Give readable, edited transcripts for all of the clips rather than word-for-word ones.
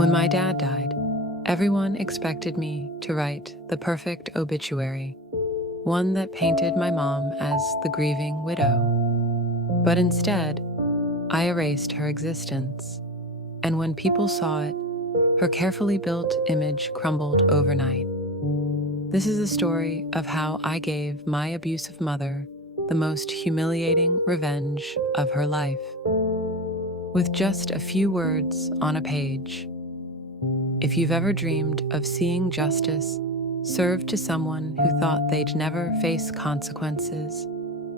When my dad died, everyone expected me to write the perfect obituary, one that painted my mom as the grieving widow. But instead, I erased her existence, and when people saw it, her carefully built image crumbled overnight. This is a story of how I gave my abusive mother the most humiliating revenge of her life. With just a few words on a page. If you've ever dreamed of seeing justice served to someone who thought they'd never face consequences,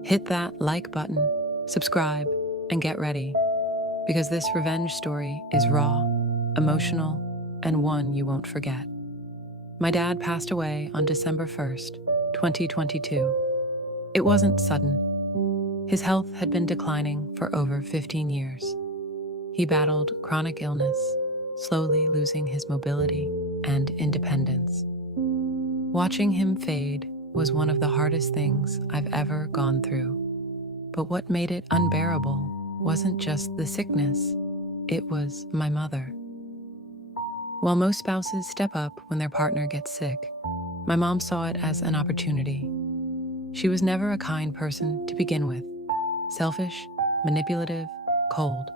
hit that like button, subscribe, and get ready, because this revenge story is raw, emotional, and one you won't forget. My dad passed away on December 1st, 2022. It wasn't sudden. His health had been declining for over 15 years. He battled chronic illness, slowly losing his mobility and independence. Watching him fade was one of the hardest things I've ever gone through. But what made it unbearable wasn't just the sickness, it was my mother. While most spouses step up when their partner gets sick, my mom saw it as an opportunity. She was never a kind person to begin with, selfish, manipulative, cold.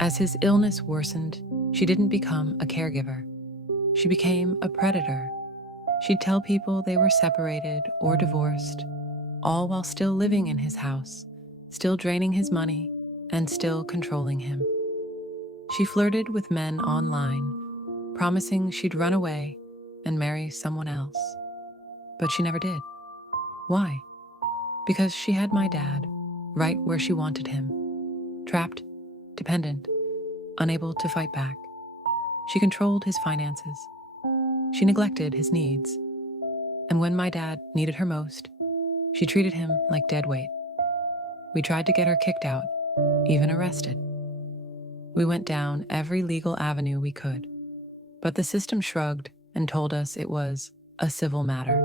As his illness worsened, she didn't become a caregiver. She became a predator. She'd tell people they were separated or divorced, all while still living in his house, still draining his money, and still controlling him. She flirted with men online, promising she'd run away and marry someone else. But she never did. Why? Because she had my dad, right where she wanted him. Trapped, dependent, unable to fight back. She controlled his finances. She neglected his needs. And when my dad needed her most, she treated him like dead weight. We tried to get her kicked out, even arrested. We went down every legal avenue we could, but the system shrugged and told us it was a civil matter.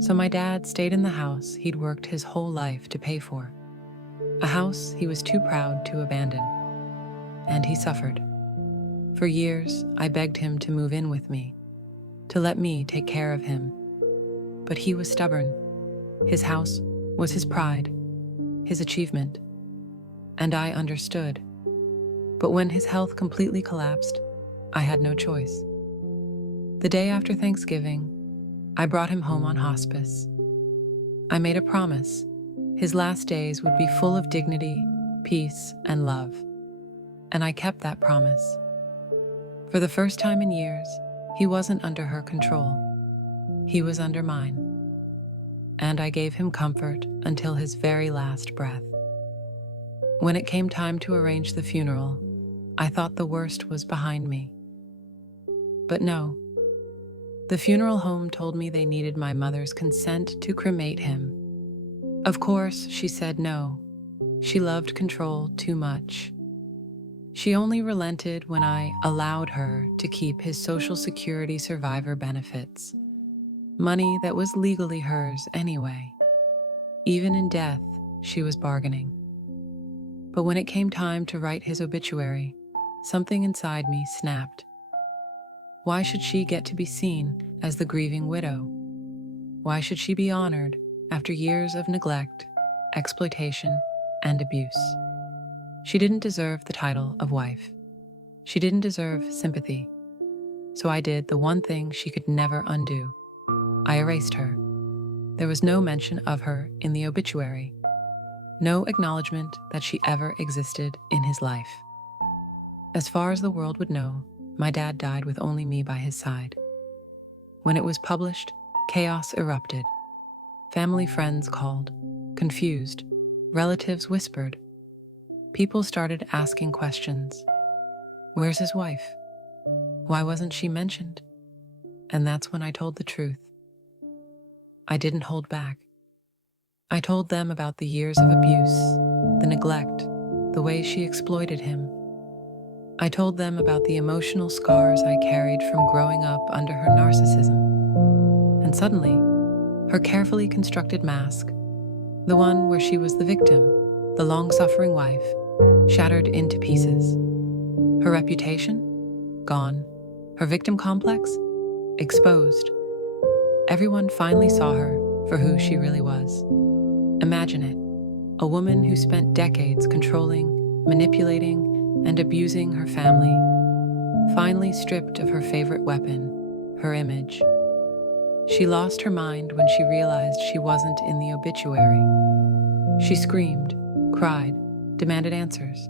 So my dad stayed in the house he'd worked his whole life to pay for, a house he was too proud to abandon. And he suffered. For years, I begged him to move in with me, to let me take care of him. But he was stubborn. His house was his pride, his achievement. And I understood. But when his health completely collapsed, I had no choice. The day after Thanksgiving, I brought him home on hospice. I made a promise. His last days would be full of dignity, peace, and love. And I kept that promise. For the first time in years, he wasn't under her control. He was under mine. And I gave him comfort until his very last breath. When it came time to arrange the funeral, I thought the worst was behind me. But no. The funeral home told me they needed my mother's consent to cremate him. Of course, she said no. She loved control too much. She only relented when I allowed her to keep his Social Security survivor benefits, money that was legally hers anyway. Even in death, she was bargaining. But when it came time to write his obituary, something inside me snapped. Why should she get to be seen as the grieving widow? Why should she be honored after years of neglect, exploitation, and abuse? She didn't deserve the title of wife. She didn't deserve sympathy. So I did the one thing she could never undo. I erased her. There was no mention of her in the obituary. No acknowledgement that she ever existed in his life. As far as the world would know, my dad died with only me by his side. When it was published, chaos erupted. Family friends called, confused. Relatives whispered. People started asking questions. Where's his wife? Why wasn't she mentioned? And that's when I told the truth. I didn't hold back. I told them about the years of abuse, the neglect, the way she exploited him. I told them about the emotional scars I carried from growing up under her narcissism. And suddenly, her carefully constructed mask, the one where she was the victim, the long-suffering wife, shattered into pieces. Her reputation? gone. Her victim complex? Exposed. Everyone finally saw her for who she really was. Imagine it, a woman who spent decades controlling, manipulating, and abusing her family, finally stripped of her favorite weapon, her image. She lost her mind when she realized she wasn't in the obituary. She screamed, cried, demanded answers.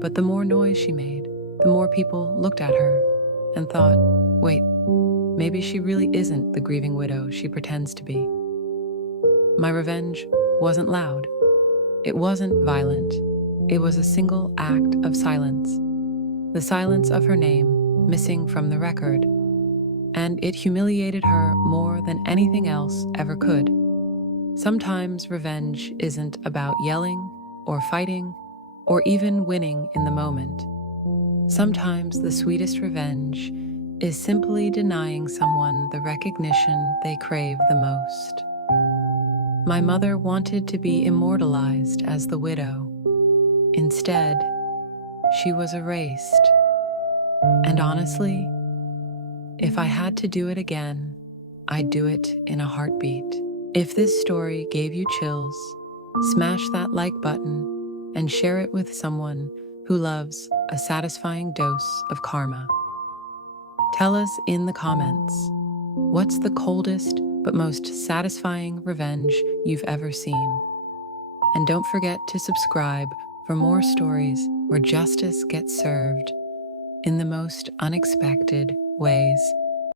But the more noise she made, the more people looked at her and thought, wait, maybe she really isn't the grieving widow she pretends to be. My revenge wasn't loud. It wasn't violent. It was a single act of silence. The silence of her name missing from the record. And it humiliated her more than anything else ever could. Sometimes revenge isn't about yelling or fighting or even winning in the moment. Sometimes the sweetest revenge is simply denying someone the recognition they crave the most. My mother wanted to be immortalized as the widow. Instead, she was erased. And honestly, if I had to do it again, I'd do it in a heartbeat. If this story gave you chills, smash that like button and share it with someone who loves a satisfying dose of karma. Tell us in the comments, what's the coldest but most satisfying revenge you've ever seen? And don't forget to subscribe for more stories where justice gets served in the most unexpected ways.